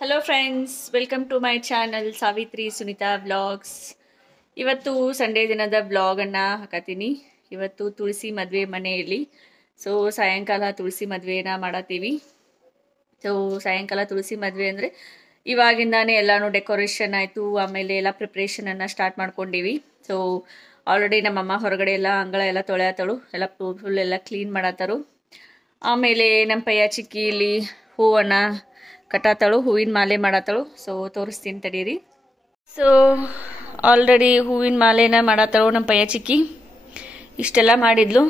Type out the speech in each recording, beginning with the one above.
Hello friends, welcome to my channel Savitri Sunita vlogs. ಇವತ್ತು Sunday ದಿನದ ವ್ಲಾಗನ್ನು ಹಾಕತ್ತೀನಿ. ಇವತ್ತು ತುಳಸಿ ಮದುವೆ ಮನೆಯಲ್ಲಿ. ಸೊ ಸಾಯಂಕಾಲ ತುಳಸಿ ಮದುವೆನ ಮಾಡತ್ತೀವಿ. ಸೊ ಸಾಯಂಕಾಲ ತುಳಸಿ ಮದುವೆ ಅಂದರೆ ಇವಾಗಿಂದಾನೇ ಎಲ್ಲನೂ ಡೆಕೋರೇಷನ್ ಆಯಿತು, ಆಮೇಲೆ ಎಲ್ಲ ಪ್ರಿಪ್ರೇಷನನ್ನು ಸ್ಟಾರ್ಟ್ ಮಾಡ್ಕೊಂಡಿವಿ. ಸೊ ಆಲ್ರೆಡಿ ನಮ್ಮಮ್ಮ ಹೊರಗಡೆ ಎಲ್ಲ ಅಂಗಳ ಎಲ್ಲ ತೊಳೆಯತ್ತಳು, ಎಲ್ಲ ಫುಲ್ ಎಲ್ಲ ಕ್ಲೀನ್ ಮಾಡತ್ತರು. ಆಮೇಲೆ ನಮ್ಮ ಪಯ್ಯ ಚಿಕ್ಕಿ ಇಲ್ಲಿ ಹೂವನ್ನು ಕಟ್ಟಾತಳು, ಹೂವಿನ ಮಾಲೆ ಮಾಡತ್ತಳು. ಸೊ ತೋರಿಸ್ತೀನಿ ತಡೀರಿ. ಸೊ ಆಲ್ರೆಡಿ ಹೂವಿನ ಮಾಲೆನ ಮಾಡತ್ತಳು ನಮ್ಮ ಪಯ್ಯ ಚಿಕ್ಕಿ. ಇಷ್ಟೆಲ್ಲ ಮಾಡಿದ್ಲು.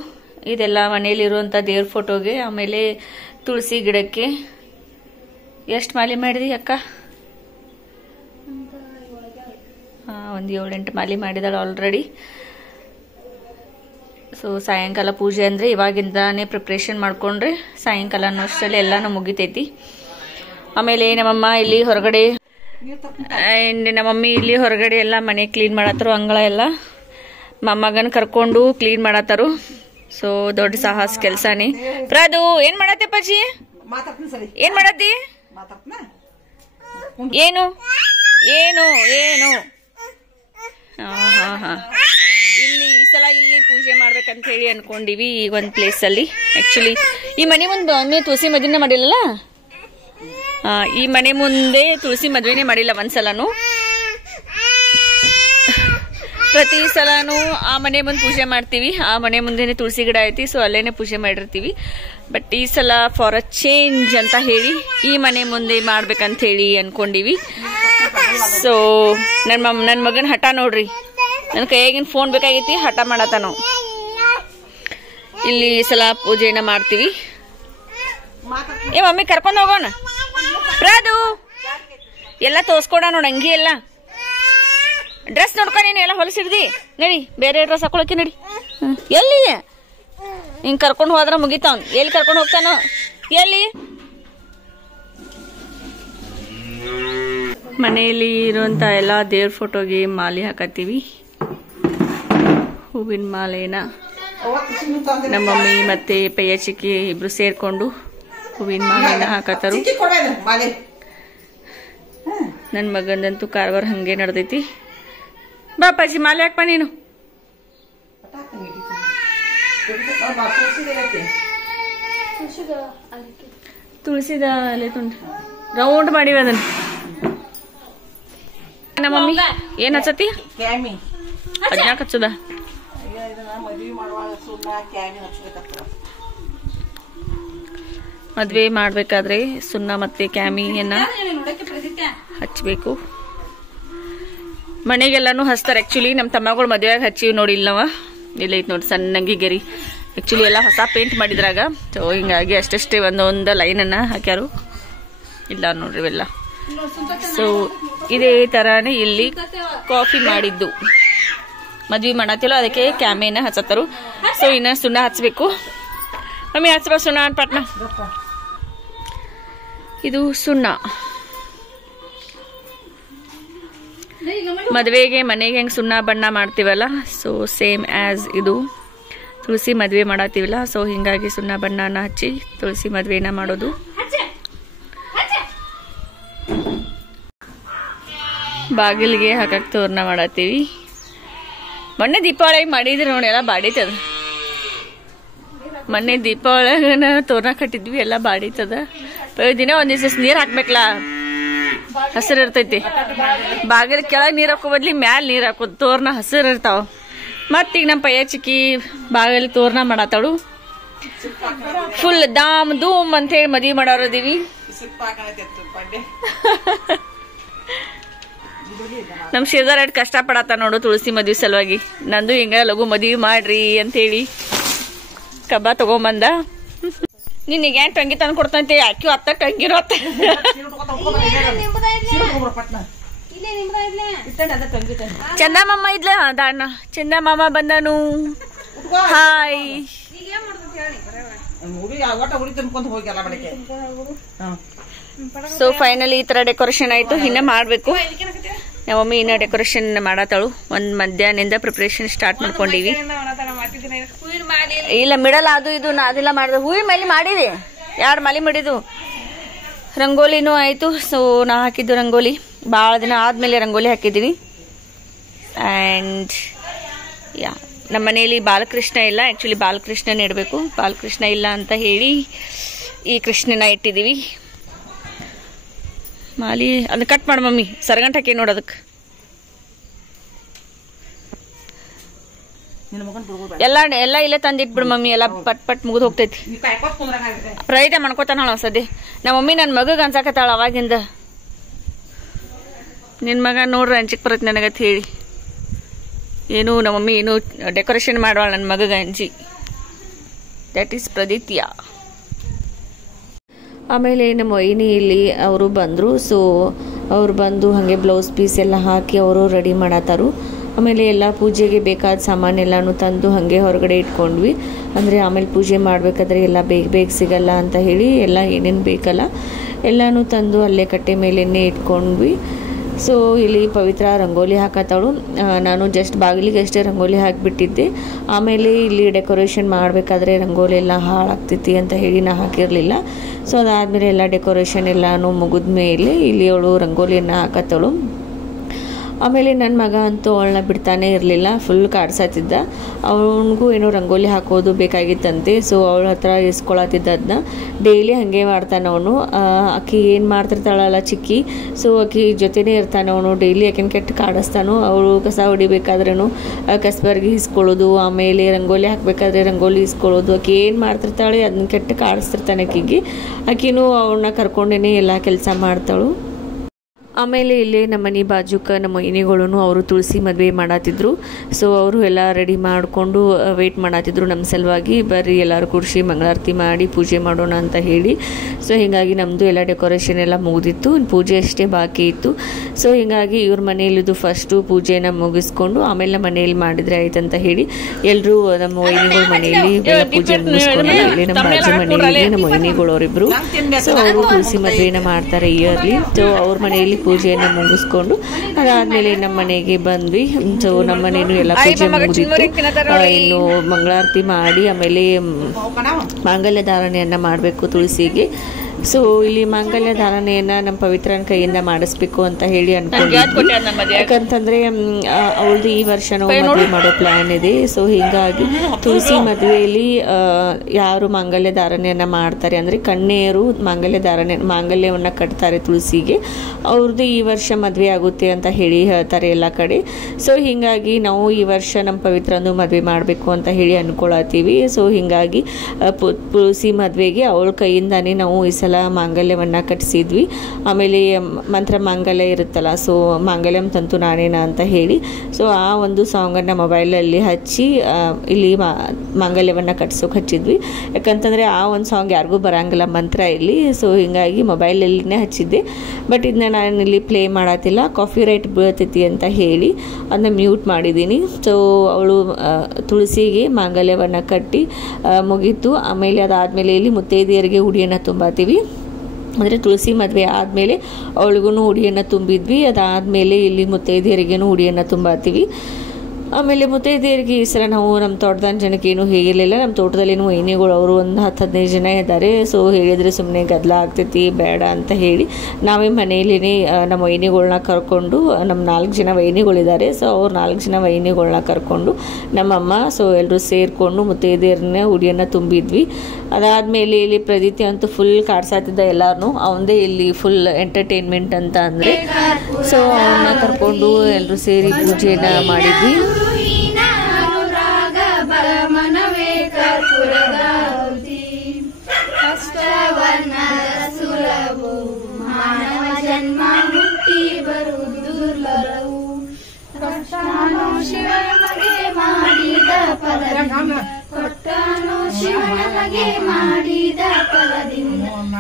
ಇದೆಲ್ಲ ಮನೆಯಲ್ಲಿರುವಂಥ ದೇವ್ರ ಫೋಟೋಗೆ, ಆಮೇಲೆ ತುಳಸಿ ಗಿಡಕ್ಕೆ. ಎಷ್ಟು ಮಾಲೆ ಮಾಡಿದಿ ಅಕ್ಕ? ಒಂದು 7-8 ಮಾಲೆ ಮಾಡಿದಾಳು ಆಲ್ರೆಡಿ. ಸೊ ಸಾಯಂಕಾಲ ಪೂಜೆ ಅಂದರೆ ಇವಾಗಿಂದಾನೇ ಪ್ರಿಪ್ರೇಷನ್ ಮಾಡಿಕೊಂಡ್ರೆ ಸಾಯಂಕಾಲ ಅನ್ನೋ ಅಷ್ಟರಲ್ಲಿ ಎಲ್ಲನೂ ಮುಗಿತೈತಿ. ಆಮೇಲೆ ನಮ್ಮಮ್ಮ ಇಲ್ಲಿ ಹೊರಗಡೆ ನಮ್ಮಮ್ಮಿ ಇಲ್ಲಿ ಹೊರಗಡೆ ಎಲ್ಲ ಮನೆ ಕ್ಲೀನ್ ಮಾಡತ್ತರು, ಅಂಗಳ ಎಲ್ಲ ಮೊಮ್ಮಗನ ಕರ್ಕೊಂಡು ಕ್ಲೀನ್ ಮಾಡತ್ತರು. ಸೊ ದೊಡ್ಡ ಸಾಹಸ ಕೆಲಸನೇ. ಪ್ರಾದು ಏನ್ ಮಾಡತ್ತೆ ಪಜ್ಜಿ? ಏನ್ ಮಾಡತ್ತಿ? ಏನು ಏನು ಏನು? ಹಾ ಇಲ್ಲಿ ಈ ಸಲ ಇಲ್ಲಿ ಪೂಜೆ ಮಾಡ್ಬೇಕಂತ ಹೇಳಿ ಅನ್ಕೊಂಡಿವಿ. ಈಗ ಒಂದು ಪ್ಲೇಸಲ್ಲಿ ಆಕ್ಚುಲಿ ಈ ಮನೆ ಮುಂದೆ ತುಳಸಿ ಮದುವೆನೇ ಮಾಡಿಲ್ಲಲ್ಲ. ಈ ಮನೆ ಮುಂದೆ ತುಳಸಿ ಮದುವೆನೇ ಮಾಡಿಲ್ಲ ಒಂದ್ಸಲನು. ಪ್ರತಿ ಸಲನು ಆ ಮನೆ ಮುಂದೆ ಪೂಜೆ ಮಾಡ್ತೀವಿ. ಆ ಮನೆ ಮುಂದೆನೆ ತುಳಸಿ ಗಿಡ ಐತಿ, ಸೊ ಅಲ್ಲೇನೆ ಪೂಜೆ ಮಾಡಿರ್ತೀವಿ. ಬಟ್ ಈ ಸಲ ಫಾರ್ ಅ ಚೇಂಜ್ ಅಂತ ಹೇಳಿ ಈ ಮನೆ ಮುಂದೆ ಮಾಡ್ಬೇಕಂತ ಹೇಳಿ ಅನ್ಕೊಂಡಿವಿ. ಸೊ ನನ್ನ ಮಗನ ಹಠ ನೋಡ್ರಿ, ನನ್ನ ಕೈಯಾಗಿನ ಫೋನ್ ಬೇಕಾಗೈತಿ, ಹಠ ಮಾಡತ್ತ ನಾವು. ಇಲ್ಲಿ ಈ ಸಲ ಪೂಜೆನ ಮಾಡ್ತೀವಿ. ಏ ಮಮ್ಮಿ ಕರ್ಕೊಂಡು ಹೋಗೋಣ. ಪ್ರಾದು ಎಲ್ಲ ತೋರ್ಸ್ಕೊಡ ನೋಡ, ಅಂಗಿ ಎಲ್ಲ ಡ್ರೆಸ್ ನೋಡ್ಕೊ. ನೀನು ಎಲ್ಲ ಹೊಲಸಿಡ್ದಿ ನಡಿ, ಬೇರೆ ಡ್ರೆಸ್ ಹಾಕೊಳಕ್ಕೆ ನಡಿ. ಎಲ್ಲಿ ಹಿಂಗ್ ಕರ್ಕೊಂಡು ಹೋದ್ರ ಮುಗಿತಾವ್. ಎಲ್ಲಿ ಕರ್ಕೊಂಡು ಹೋಗ್ತಾನೋ? ಎಲ್ಲಿ? ಮನೆಯಲ್ಲಿ ಇರುವಂತ ಎಲ್ಲ ದೇವ್ರ ಫೋಟೋಗೆ ಮಾಲೆ ಹಾಕತ್ತೀವಿ. ಹೂವಿನ ಮಾಲೆನ ನಮ್ಮಮ್ಮಿ ಮತ್ತೆ ಪಯ್ಯ ಚಿಕ್ಕಿ ಇಬ್ರು ಸೇರ್ಕೊಂಡು ಹೂವಿನ ಮಾಲೆನ ಹಾಕತ್ತಾರು. ನನ್ನ ಮಗಂದಂತೂ ಕಾರ್ವಾರ ಹಂಗೆ ನಡೆದೈತಿ. ಬಾಪಾಜಿ ಮಾಲೆ ಹಾಕ್ಪ ನೀನು. ತುಳಸಿದ ಅಲೆ ತುಂಡು ರೌಂಡ್ ಮಾಡಿವಿ ಅದನ್ನ. ನಮ್ಮಮ್ಮಿ ಏನ್ ಹಚ್ಚತಿ? ಅದ್ಯಾಕ ಹಚ್ಚದ? ಮದ್ವೆ ಮಾಡ್ಬೇಕಾದ್ರೆ ಸುಣ್ಣ ಮತ್ತೆ ಕ್ಯಾಮಿಯನ್ನ ಹಚ್ಚಬೇಕು. ಮನೆಗೆಲ್ಲಾನು ಹಚ್ತಾರೆ. ಆಕ್ಚುಲಿ ನಮ್ಮ ತಮ್ಮಗಳು ಮದುವೆಯಾಗ ಹಚ್ಚಿವಿ ನೋಡಿಲ್ಲ ನಾವ. ಇಲ್ಲ ಐತ್ ನೋಡಿ ಸಣ್ಣಂಗಿ ಗೆರಿ. ಆಕ್ಚುಲಿ ಎಲ್ಲ ಹೊಸ ಪೇಂಟ್ ಮಾಡಿದ್ರಾಗ, ಸೊ ಹಿಂಗಾಗಿ ಅಷ್ಟಷ್ಟೇ ಒಂದೊಂದು ಲೈನ್ ಅನ್ನ ಹಾಕ್ಯಾರು. ಇಲ್ಲ ನೋಡ್ರಿ ಇವೆಲ್ಲ. ಸೊ ಇದೇ ತರಾನೇ ಇಲ್ಲಿ ಕಾಫಿ ಮಾಡಿದ್ದು. ಮದ್ವೆ ಮಾಡತ್ತಿಲ್ಲ, ಅದಕ್ಕೆ ಕ್ಯಾಮೇನ ಹಚ್ಚತ್ತಾರು. ಸೊ ಇನ್ನ ಸುಣ್ಣ ಹಚ್ಬೇಕು. ಮಮ್ಮಿ ಹಚ್ಬ ಸುಣ್ಣ ಪಟ್ನ. ಇದು ಸುಣ್ಣ. ಮದುವೆಗೆ ಮನೆಗೆ ಹೆಂಗ್ ಸುಣ್ಣ ಬಣ್ಣ ಮಾಡ್ತೀವಲ್ಲ, ಸೊ ಸೇಮ್ ಆಸ್ ಇದು ತುಳಸಿ ಮದ್ವೆ ಮಾಡತ್ತೀವಲ್ಲ, ಸೊ ಹಿಂಗಾಗಿ ಸುಣ್ಣ ಬಣ್ಣನ ಹಚ್ಚಿ ತುಳಸಿ ಮದ್ವೆನ ಮಾಡೋದು. ಬಾಗಿಲಿಗೆ ಹಾಕಕ್ ತೋರಣ ಮಾಡತ್ತೀವಿ. ಮೊನ್ನೆ ದೀಪಾವಳಿ ಮಾಡಿದ್ರಿ ನೋಡಿ, ಎಲ್ಲ ಬಾಡಿತದ. ಮೊನ್ನೆ ದೀಪಾವಳಿನ ತೋರಣ ಕಟ್ಟಿದ್ವಿ, ಎಲ್ಲ ಬಾಡಿತದ. ದಿನ ಒಂದ್ ದಿವಸ ನೀರ್ ಹಾಕ್ಬೇಕಲ್ಲ, ಹಸಿರು ಇರ್ತೈತಿ. ಬಾಗಿಲ ಕೆಳಗ್ ನೀರ್ ಹಾಕೋ ಬದ್ಲಿ ಮ್ಯಾಲ ನೀರ್ ಹಾಕೋದು, ತೋರಣ ಹಸಿರು ಇರ್ತಾವ. ಮತ್ತೀಗ ನಮ್ಮ ಪಯ್ಯ ಚಿಕ್ಕಿ ಬಾಗಿಲು ತೋರಣ ಮಾಡತ್ತಾಳು. ಫುಲ್ ದಾಮ್ ಧೂಮ್ ಅಂತ ಹೇಳಿ ಮದ್ವಿ ಮಾಡೋರದೀವಿ. ನಮ್ ಶೇಜಾರ್ ಎಷ್ಟ್ ಕಷ್ಟ ಪಡತ್ತ ನೋಡು ತುಳಸಿ ಮದ್ವಿ ಸಲುವಾಗಿ. ನಂದು ಹಿಂಗ ಲಘು ಮದ್ವಿ ಮಾಡ್ರಿ ಅಂತ ಹೇಳಿ ಕಬ್ಬ ತಗೊಂಬಂದ. ನಿನಗೆ ಏನ್ ಟಂಗಿ ತಂದು ಕೊಡ್ತಂತೆ, ಅಕ್ಕಿ ಅತ್ತ ಟಂಗಿರೋ ಅತ್ತ. ಚಂದ ಮಾಮ ಇದ್ಲ ದಾಣ್ಣ. ಚಂದ ಮಾಮ ಬಂದನು. ಹಾಯ್. ಸೊ ಫೈನಲಿ ಈ ತರ ಡೆಕೋರೇಷನ್ ಆಯ್ತು. ಇನ್ನ ಮಾಡ್ಬೇಕು. ನಮ್ಮಮ್ಮಿ ಇನ್ನ ಡೆಕೋರೇಷನ್ ಮಾಡತ್ತಾಳು. ಒಂದ್ ಮಧ್ಯಾಹ್ನದಿಂದ ಪ್ರಿಪರೇಷನ್ ಸ್ಟಾರ್ಟ್ ಮಾಡ್ಕೊಂಡಿವಿ. ಇಲ್ಲ ಮಿಡಲ್ ಅದು ಇದು ಅದೆಲ್ಲ ಮಾಡಿದ. ಹೂವಿನ ಮೇಲೆ ಮಾಡಿದೆ, 2 ಮಾಲೆ ಮಾಡಿದ್ವು. ರಂಗೋಲಿನೂ ಆಯಿತು. ಸೊ ನಾ ಹಾಕಿದ್ದು ರಂಗೋಲಿ ಭಾಳ ದಿನ ಆದಮೇಲೆ ರಂಗೋಲಿ ಹಾಕಿದ್ದೀನಿ. ಆ್ಯಂಡ್ ಯಾ, ನಮ್ಮ ಮನೆಯಲ್ಲಿ ಬಾಲಕೃಷ್ಣ ಇಲ್ಲ. ಆ್ಯಕ್ಚುಲಿ ಬಾಲಕೃಷ್ಣನ ಇಡಬೇಕು, ಬಾಲಕೃಷ್ಣ ಇಲ್ಲ ಅಂತ ಹೇಳಿ ಈ ಕೃಷ್ಣನ ಇಟ್ಟಿದ್ದೀವಿ. ಮಾಲಿ ಅದನ್ನ ಕಟ್ ಮಾಡಿ ಮಮ್ಮಿ, ಸರಗಂಟು ಹಾಕಿ ನೋಡೋದಕ್ಕೆ. ಎಲ್ಲ ಎಲ್ಲ ಇಲ್ಲೇ ತಂದಿಟ್ಬಿಡು ಮಮ್ಮಿ, ಎಲ್ಲ ಪಟ್ ಪಟ್ ಮುಗಿದು ಹೋಗ್ತೈತಿ. ಪ್ರಯತ್ನ ಮಾಡ್ಕೋತಾನ ಸದ್ಯ. ನಮ್ಮ ಮಮ್ಮಿ ನನ್ನ ಮಗಗೆ ಅನ್ಸಾಕತ್ತಾಳ ಅವಾಗಿಂದ, ನಿನ್ನ ಮಗ ನೋಡ್ರಿ ಅಂಚಿಕ್ ಬರತ್ತೆ ನನಗತ್ ಹೇಳಿ. ಏನು ನಮ್ಮ ಮಮ್ಮಿ ಏನು ಡೆಕೋರೇಷನ್ ಮಾಡುವಳ ನನ್ನ ಮಗಗೆ ಅಂಜಿ. That is Praditya. ಆಮೇಲೆ ನಮ್ಮ ವೈನಿ ಇಲ್ಲಿ ಅವರು ಬಂದರು. ಸೊ ಅವರು ಬಂದು ಹಾಗೆ ಬ್ಲೌಸ್ ಪೀಸ್ ಎಲ್ಲ ಹಾಕಿ ಅವರು ರೆಡಿ ಮಾಡತ್ತಾರು. ಆಮೇಲೆ ಎಲ್ಲ ಪೂಜೆಗೆ ಬೇಕಾದ ಸಾಮಾನೆಲ್ಲನೂ ತಂದು ಹಾಗೆ ಹೊರಗಡೆ ಇಟ್ಕೊಂಡ್ವಿ. ಅಂದರೆ ಆಮೇಲೆ ಪೂಜೆ ಮಾಡಬೇಕಾದ್ರೆ ಎಲ್ಲ ಬೇಗ ಬೇಗ ಸಿಗಲ್ಲ ಅಂತ ಹೇಳಿ ಎಲ್ಲ ಏನೇನು ಬೇಕಲ್ಲ ಎಲ್ಲನೂ ತಂದು ಅಲ್ಲೇ ಕಟ್ಟೆ ಮೇಲೇ ಇಟ್ಕೊಂಡ್ವಿ. ಸೊ ಇಲ್ಲಿ ಪವಿತ್ರ ರಂಗೋಲಿ ಹಾಕತ್ತಾಳು. ನಾನು ಜಸ್ಟ್ ಬಾಗಿಲಿಗೆ ಅಷ್ಟೇ ರಂಗೋಲಿ ಹಾಕಿಬಿಟ್ಟಿದ್ದೆ. ಆಮೇಲೆ ಇಲ್ಲಿ ಡೆಕೋರೇಷನ್ ಮಾಡಬೇಕಾದ್ರೆ ರಂಗೋಲಿ ಎಲ್ಲ ಹಾಳಾಗ್ತೈತಿ ಅಂತ ಹೇಳಿ ನಾ ಹಾಕಿರಲಿಲ್ಲ. ಸೊ ಅದಾದಮೇಲೆ ಎಲ್ಲ ಡೆಕೋರೇಷನ್ ಎಲ್ಲನೂ ಮುಗಿದ ಮೇಲೆ ಇಲ್ಲಿ ಅವಳು ರಂಗೋಲಿಯನ್ನು ಹಾಕತ್ತಳು. ಆಮೇಲೆ ನನ್ನ ಮಗ ಅಂತೂ ಅವಳನ್ನ ಬಿಡ್ತಾನೆ ಇರಲಿಲ್ಲ, ಫುಲ್ ಕಾಡ್ಸತ್ತಿದ್ದ. ಅವನಿಗೂ ಏನೋ ರಂಗೋಲಿ ಹಾಕೋದು ಬೇಕಾಗಿತ್ತಂತೆ. ಸೊ ಅವಳ ಹತ್ರ ಇಸ್ಕೊಳತ್ತಿದ್ದ ಅದನ್ನ ಡೈಲಿ ಹಾಗೆ ಮಾಡ್ತಾನೆ ಅವನು. ಆಕಿ ಏನು ಮಾಡ್ತಿರ್ತಾಳಲ್ಲ ಚಿಕ್ಕಿ, ಸೊ ಆಕಿ ಜೊತೆನೇ ಇರ್ತಾನೆ ಅವನು. ಡೈಲಿ ಆಕಿನ ಕೆಟ್ಟು ಕಾಡಿಸ್ತಾನು. ಅವಳು ಕಸ ಹೊಡಿಬೇಕಾದ್ರೂ ಕಸಬರ್ಗಿ ಇಸ್ಕೊಳ್ಳೋದು, ಆಮೇಲೆ ರಂಗೋಲಿ ಹಾಕಬೇಕಾದ್ರೆ ರಂಗೋಲಿ ಇಸ್ಕೊಳ್ಳೋದು. ಆಕಿ ಏನು ಮಾಡ್ತಿರ್ತಾಳೆ ಅದನ್ನ ಕೆಟ್ಟು ಕಾಡಿಸ್ತಿರ್ತಾನೆ ಆಕಿಗೆ. ಆಕಿನೂ ಅವಳನ್ನ ಕರ್ಕೊಂಡೇ ಎಲ್ಲ ಕೆಲಸ ಮಾಡ್ತಾಳು. ಆಮೇಲೆ ಇಲ್ಲಿ ನಮ್ಮ ಮನೆ ಬಾಜುಕ ನಮ್ಮ ವೈನಿಗಳು ಅವರು ತುಳಸಿ ಮದುವೆ ಮಾಡತ್ತಿದ್ರು. ಸೊ ಅವರು ಎಲ್ಲ ರೆಡಿ ಮಾಡಿಕೊಂಡು ವೆಯ್ಟ್ ಮಾಡತ್ತಿದ್ರು ನಮ್ಮ ಸಲುವಾಗಿ. ಬರ್ರಿ ಎಲ್ಲರೂ ಕೂಡಿಸಿ ಮಂಗಳಾರತಿ ಮಾಡಿ ಪೂಜೆ ಮಾಡೋಣ ಅಂತ ಹೇಳಿ. ಸೊ ಹೀಗಾಗಿ ನಮ್ಮದು ಎಲ್ಲ ಡೆಕೋರೇಷನ್ ಎಲ್ಲ ಮುಗಿದಿತ್ತು, ಪೂಜೆ ಅಷ್ಟೇ ಬಾಕಿ ಇತ್ತು. ಸೊ ಹೀಗಾಗಿ ಇವ್ರ ಮನೆಯಲ್ಲಿದ್ದು ಫಸ್ಟು ಪೂಜೆನ ಮುಗಿಸ್ಕೊಂಡು ಆಮೇಲೆ ನಮ್ಮ ಮನೆಯಲ್ಲಿ ಮಾಡಿದರೆ ಆಯ್ತು ಅಂತ ಹೇಳಿ ಎಲ್ಲರೂ ನಮ್ಮ ವೈನಿಗಳ ಮನೆಯಲ್ಲಿ ಎಲ್ಲ ಪೂಜೆ ಮುಗಿಸ್ಕೊಂಡು ಇಲ್ಲಿ ನಮ್ಮ ಬಾಜು ಮನೆಯಲ್ಲಿ ನಮ್ಮ ವೈನಿಗಳು ಅವರಿಬ್ಬರು ಸೊ ಅವರು ತುಳಸಿ ಮದುವೆನ ಮಾಡ್ತಾರೆ ಇಯರ್ಲಿ. ಸೊ ಅವ್ರ ಮನೆಯಲ್ಲಿ ಪೂಜೆಯನ್ನು ಮುಗಿಸ್ಕೊಂಡು ಅದಾದ್ಮೇಲೆ ನಮ್ಮ ಮನೆಗೆ ಬಂದ್ವಿ. ಸೊ ನಮ್ಮ ಮನೇನು ಎಲ್ಲ ಪೂಜೆ ಮುಗಿದಿತ್ತು. ಇನ್ನು ಮಂಗಳಾರತಿ ಮಾಡಿ ಆಮೇಲೆ ಮಾಂಗಲ್ಯ ಧಾರಣೆಯನ್ನ ಮಾಡಬೇಕು ತುಳಸಿಗೆ. ಸೊ ಇಲ್ಲಿ ಮಾಂಗಲ್ಯ ಧಾರಣೆಯನ್ನು ನಮ್ಮ ಪವಿತ್ರನ ಕೈಯಿಂದ ಮಾಡಿಸ್ಬೇಕು ಅಂತ ಹೇಳಿ ಅನ್ಕೊಂಡಿದ್ವಿ. ಯಾಕಂತಂದ್ರೆ ಅವಳದು ಈ ವರ್ಷ ನಾವು ಮದುವೆ ಮಾಡೋ ಪ್ಲಾನ್ ಇದೆ. ಸೊ ಹೀಗಾಗಿ ತುಳಸಿ ಮದುವೆಯಲ್ಲಿ ಯಾರು ಮಾಂಗಲ್ಯ ಧಾರಣೆಯನ್ನ ಮಾಡ್ತಾರೆ ಅಂದ್ರೆ ಕನ್ಯೆಯರು ಮಾಂಗಲ್ಯವನ್ನ ಕಟ್ತಾರೆ ತುಳಸಿಗೆ, ಅವ್ರದ್ದು ಈ ವರ್ಷ ಮದುವೆ ಆಗುತ್ತೆ ಅಂತ ಹೇಳಿ ಹೇಳ್ತಾರೆ ಎಲ್ಲ ಕಡೆ. ಸೊ ಹೀಗಾಗಿ ನಾವು ಈ ವರ್ಷ ನಮ್ಮ ಪವಿತ್ರನು ಮದುವೆ ಮಾಡಬೇಕು ಅಂತ ಹೇಳಿ ಅನ್ಕೊಳತ್ತೀವಿ. ಸೊ ಹೀಗಾಗಿ ತುಳಸಿ ಮದುವೆಗೆ ಅವಳ ಕೈಯಿಂದಾನೇ ನಾವು ಈ ಸಲ ಮಾಂಗಲ್ಯವನ್ನ ಕಟ್ಟಿಸಿದ್ವಿ. ಆಮೇಲೆ ಮಂತ್ರ ಮಾಂಗಲ್ಯ ಇರುತ್ತಲ್ಲ, ಸೊ ಮಾಂಗಲ್ಯಂ ತಂತು ನಾನೇನ ಅಂತ ಹೇಳಿ ಸೊ ಆ ಒಂದು ಸಾಂಗನ್ನು ಮೊಬೈಲಲ್ಲಿ ಹಚ್ಚಿ ಇಲ್ಲಿ ಮಾಂಗಲ್ಯವನ್ನ ಕಟ್ಸೋಕೆ ಹಚ್ಚಿದ್ವಿ. ಯಾಕಂತಂದರೆ ಆ ಒಂದು ಸಾಂಗ್ ಯಾರಿಗೂ ಬರಂಗಿಲ್ಲ ಮಂತ್ರ ಇಲ್ಲಿ. ಸೊ ಹೀಗಾಗಿ ಮೊಬೈಲಲ್ಲಿನೇ ಹಚ್ಚಿದ್ದೆ. ಬಟ್ ಇದನ್ನ ನಾನು ಇಲ್ಲಿ ಪ್ಲೇ ಮಾಡತ್ತಿಲ್ಲ, ಕಾಫಿ ರೈಟ್ ಬೀಳ್ತೈತಿ ಅಂತ ಹೇಳಿ ಅದನ್ನ ಮ್ಯೂಟ್ ಮಾಡಿದ್ದೀನಿ. ಸೊ ಅವಳು ತುಳಸಿಗೆ ಮಾಂಗಲ್ಯವನ್ನು ಕಟ್ಟಿ ಮುಗೀತು. ಆಮೇಲೆ ಅದಾದಮೇಲೆ ಇಲ್ಲಿ ಮುತ್ತೈದೆಯರಿಗೆ ಉಡಿಯನ್ನು ತುಂಬಾತೀವಿ. ಅಂದರೆ ತುಳಸಿ ಮದುವೆ ಆದಮೇಲೆ ಅವಳಿಗೂ ಉಡಿಯನ್ನು ತುಂಬಿದ್ವಿ. ಅದಾದಮೇಲೆ ಇಲ್ಲಿ ಮುತ್ತೈದೆಯರಿಗೇನು ಉಡಿಯನ್ನು ತುಂಬಾತೀವಿ. ಆಮೇಲೆ ಮುತ್ತೈದೆಯರಿಗೆ ಈ ಸಲ ನಾವು ನಮ್ಮ ತೋಟದ ಜನಕ್ಕೆ ಏನು ಹೇಳಿರಲಿಲ್ಲ. ನಮ್ಮ ತೋಟದಲ್ಲಿನೂ ವೈನಿಗಳು ಅವರು ಒಂದು 10-15 ಜನ ಇದ್ದಾರೆ. ಸೊ ಹೇಳಿದರೆ ಸುಮ್ಮನೆ ಗದ್ದಲ ಆಗ್ತೈತಿ ಬೇಡ ಅಂತ ಹೇಳಿ ನಾವೇ ಮನೆಯಲ್ಲೇ ನಮ್ಮ ವೈನಿಗಳನ್ನ ಕರ್ಕೊಂಡು, ನಮ್ಮ 4 ಜನ ವೈನಿಗಳಿದ್ದಾರೆ. ಸೊ ಅವ್ರು 4 ಜನ ವೈನಿಗಳನ್ನ ಕರ್ಕೊಂಡು ನಮ್ಮಮ್ಮ ಸೊ ಎಲ್ಲರೂ ಸೇರಿಕೊಂಡು ಮುತ್ತೈದೆಯರನ್ನ ಉಡಿಯನ್ನು ತುಂಬಿದ್ವಿ. ಅದಾದಮೇಲೆ ಇಲ್ಲಿ ಪ್ರದಿತ್ಯ ಅಂತೂ ಫುಲ್ ಕಾಡ್ಸಾತಿದ್ದ ಎಲ್ಲರೂ, ಅವನದೇ ಇಲ್ಲಿ ಫುಲ್ ಎಂಟರ್ಟೈನ್ಮೆಂಟ್ ಅಂತ ಅಂದರೆ. ಸೊ ಅವನ್ನ ಕರ್ಕೊಂಡು ಎಲ್ಲರೂ ಸೇರಿ ಪೂಜೆಯನ್ನು ಮಾಡಿದ್ವಿ.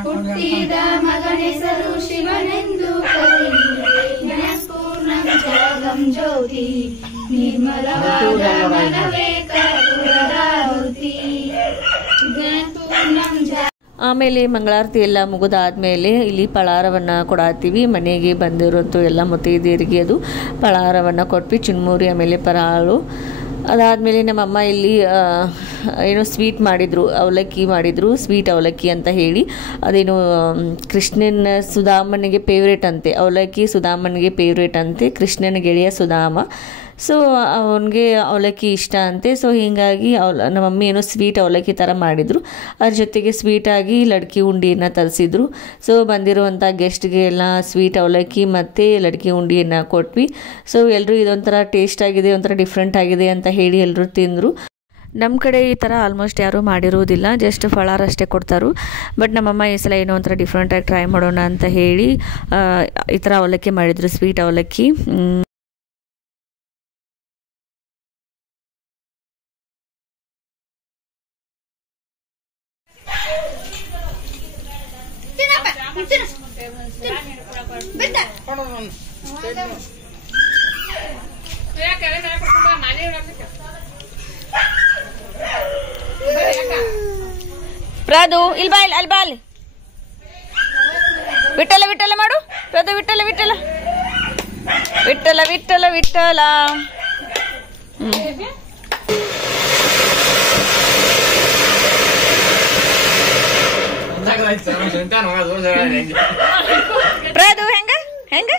ಹುಟ್ಟಿದ ಮಗನೆಸರು ಶಿವನೆಂದು ಜಗಂ ಜ್ಯೋತಿ ನಿರ್ಮಲವಾದ ಮನವೇ ಕರ್ಪೂರದಾಹುತಿ. ಆಮೇಲೆ ಮಂಗಳಾರತಿ ಎಲ್ಲ ಮುಗಿದಾದ್ಮೇಲೆ ಇಲ್ಲಿ ಪಳಾರವನ್ನು ಕೊಡಾತೀವಿ. ಮನೆಗೆ ಬಂದಿರೋಂಥ ಎಲ್ಲ ಮುತ್ತೈದೆಯರಿಗೆ ಅದು ಪಳಾರವನ್ನು ಕೊಟ್ವಿ. ಚುನ್ಮುರಿ ಆಮೇಲೆ ಪರಾಳು ಅದಾದಮೇಲೆ ನಮ್ಮಮ್ಮ ಇಲ್ಲಿ ಏನೋ ಸ್ವೀಟ್ ಮಾಡಿದರು, ಅವಲಕ್ಕಿ ಮಾಡಿದರು, ಸ್ವೀಟ್ ಅವಲಕ್ಕಿ ಅಂತ ಹೇಳಿ. ಅದೇನು ಕೃಷ್ಣನ ಸುಧಾಮನಿಗೆ ಫೇವ್ರೇಟ್ ಅಂತೆ ಅವಲಕ್ಕಿ, ಸುಧಾಮನಿಗೆ ಫೇವ್ರೇಟ್ ಅಂತೆ, ಕೃಷ್ಣನ ಗೆಳೆಯ ಸುಧಾಮ. ಸೊ ಅವನಿಗೆ ಅವಲಕ್ಕಿ ಇಷ್ಟ ಅಂತೆ. ಸೊ ಹೀಗಾಗಿ ನಮ್ಮ ಮಮ್ಮಿ ಏನೋ ಸ್ವೀಟ್ ಅವಲಕ್ಕಿ ಥರ ಮಾಡಿದರು. ಅದ್ರ ಜೊತೆಗೆ ಸ್ವೀಟಾಗಿ ಲಡ್ಕಿ ಉಂಡಿಯನ್ನು ತರಿಸಿದ್ರು. ಸೊ ಬಂದಿರುವಂಥ ಗೆಸ್ಟ್ಗೆ ಎಲ್ಲ ಸ್ವೀಟ್ ಅವಲಕ್ಕಿ ಮತ್ತು ಲಡ್ಕಿ ಉಂಡಿಯನ್ನು ಕೊಟ್ವಿ. ಸೊ ಎಲ್ಲರೂ ಇದೊಂಥರ ಟೇಸ್ಟ್ ಆಗಿದೆ, ಒಂಥರ ಡಿಫ್ರೆಂಟ್ ಆಗಿದೆ ಅಂತ ಹೇಳಿ ಎಲ್ಲರೂ ತಿಂದರು. ನಮ್ಮ ಕಡೆ ಈ ಥರ ಆಲ್ಮೋಸ್ಟ್ ಯಾರೂ ಮಾಡಿರೋದಿಲ್ಲ, ಜಸ್ಟ್ ಫಳಾರ್ ಅಷ್ಟೇ ಕೊಡ್ತಾರೆ. ಬಟ್ ನಮ್ಮಮ್ಮ ಈ ಸಲ ಏನೋ ಒಂಥರ ಡಿಫ್ರೆಂಟಾಗಿ ಟ್ರೈ ಮಾಡೋಣ ಅಂತ ಹೇಳಿ ಈ ಥರ ಅವಲಕ್ಕಿ ಮಾಡಿದರು, ಸ್ವೀಟ್ ಅವಲಕ್ಕಿ. ಪ್ರಾದು ಇಲ್ಲಿ ಬಾ, ಅಲ್ಲಿ ಬಾ, ಅಲ್ಲಿ ವಿಠಲ ವಿಠಲ ಮಾಡು ಪ್ರಾದು, ವಿಠಲ ವಿಠಲ ವಿಠಲ ವಿಠಲ ವಿಠಲ. ಪ್ರಾದು ಹೆಂಗ ಹೆಂಗ.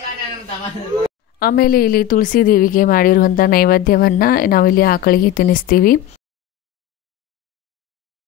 ಆಮೇಲೆ ಇಲ್ಲಿ ತುಳಸಿ ದೇವಿಗೆ ಮಾಡಿರುವಂಥ ನೈವೇದ್ಯವನ್ನು ನಾವಿಲ್ಲಿ ಆಕಳಿಗೆ ತಿನ್ನಿಸ್ತೀವಿ.